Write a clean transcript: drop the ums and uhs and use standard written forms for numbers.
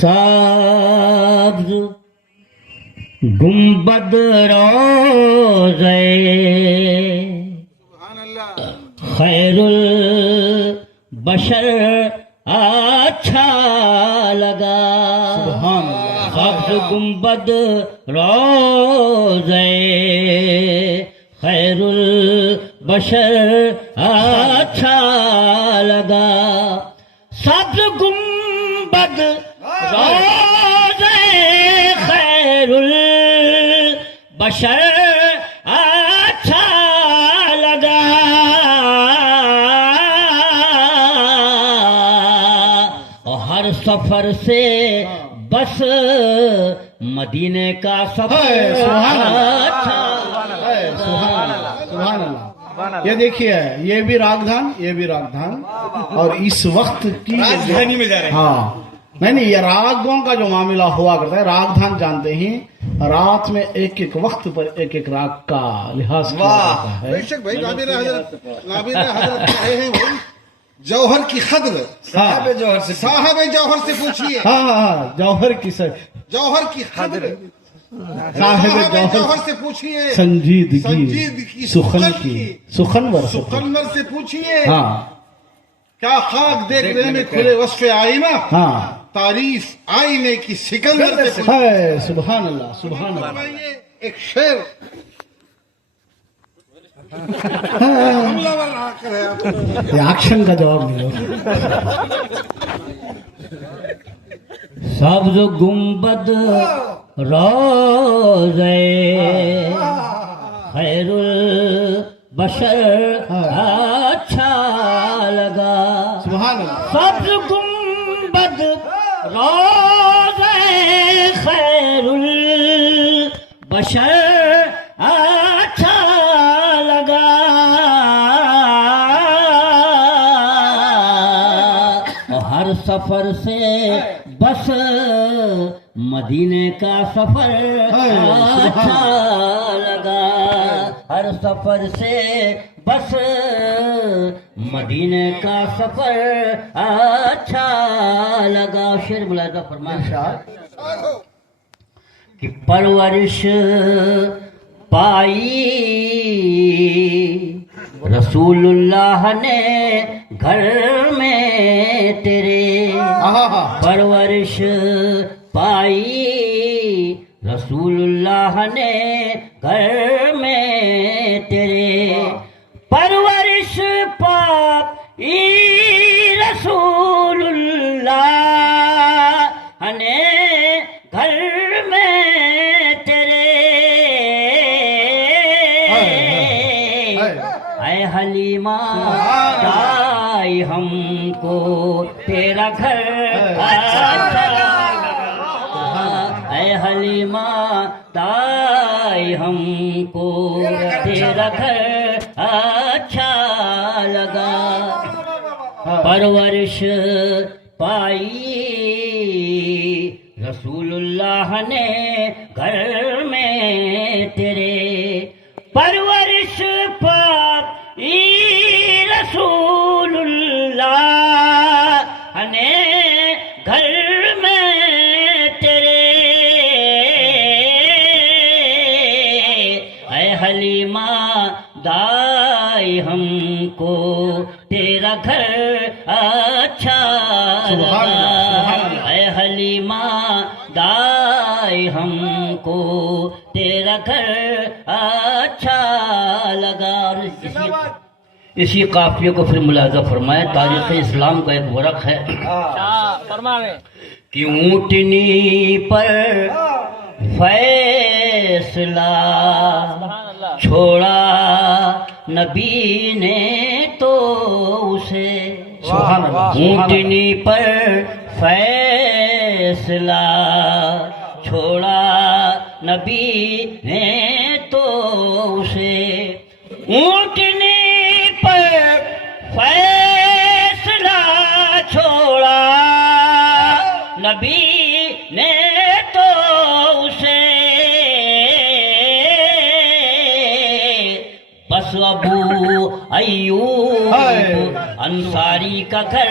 سبز گنبد روضے خیر البشر اچھا لگا سبز گنبد روضے خیر البشر اچھا لگا سبز گنبد روضے خیر البشر اچھا لگا اور ہر سفر سے بس مدینے کا سفر اچھا سبحان اللہ. یہ دیکھیے یہ بھی راگدھان یہ بھی راگدھان اور اس وقت کی راجدھانی میں جا رہے ہیں. ہاں نہیں یہ راگوں کا جو معاملہ ہوا کرتا ہے راگدھان جانتے ہیں رات میں ایک ایک وقت پر ایک ایک راگ کا لحاظ کیا جاتا ہے. بے شک بھائی نابر حضرت آئے ہیں بھائی جوہر کی قدر صاحب جوہر سے پوچھیے. ہاں جوہر کی جوہر کی قدر صاحب جوہر سے پوچھیے. سنجیدگی سخنور سے پوچھیے. ہاں کیا خاک دیکھنے میں کھلے وصف آئینہ ہاں تعریف آئینے کی سکندر سے پوچھیے. ہے سبحان اللہ سبحان اللہ. فرمائیے ایک شعر حملہ ور آ کر ہے آپ کو. یہ ایکشن کا جواب نہیں ہو. سبز گنبد روضے خیر البشر اچھا لگا سبحان اللہ. سبز گنبد روضے خیر البشر اچھا لگا اور ہر سفر سے بس مدینے کا سفر اچھا لگا ہر سفر سے بس مدینے کا سفر اچھا لگا. شعر ملاحظہ فرمایا کہ پرورش پائی رسول اللہ نے گھر میں تیرے پرورش پائی رسول اللہ نے گھر میں تیرے پرورش پائی رسول اللہ نے گھر میں تیرے اے حلیمہ دائی ہم کو تیرا گھر اچھا لگا. اے حلیمہ دائی ہم کو تیرا گھر اچھا لگا پرورش پائی رسول اللہ نے گھر میں تیرے پرورش پائی رسول اللہ نے گھر میں تیرے اے حلیمہ دائی ہم کو تیرا گھر اچھا لگا. اے حلیمہ دائی ہم کو تیرا گھر اچھا لگا. اسی قافیے کو پھر ملاحظہ فرمائے. تاریخ اسلام کا ایک ورق ہے کہ اونٹنی پر فیصلہ چھوڑا نبی نے تو اسے اونٹنی پر فیصلہ چھوڑا نبی نے تو اسے اونٹنی پر فیصلہ چھوڑا نبی نے تو اسے بس ابو ایوب انصاری کا گھر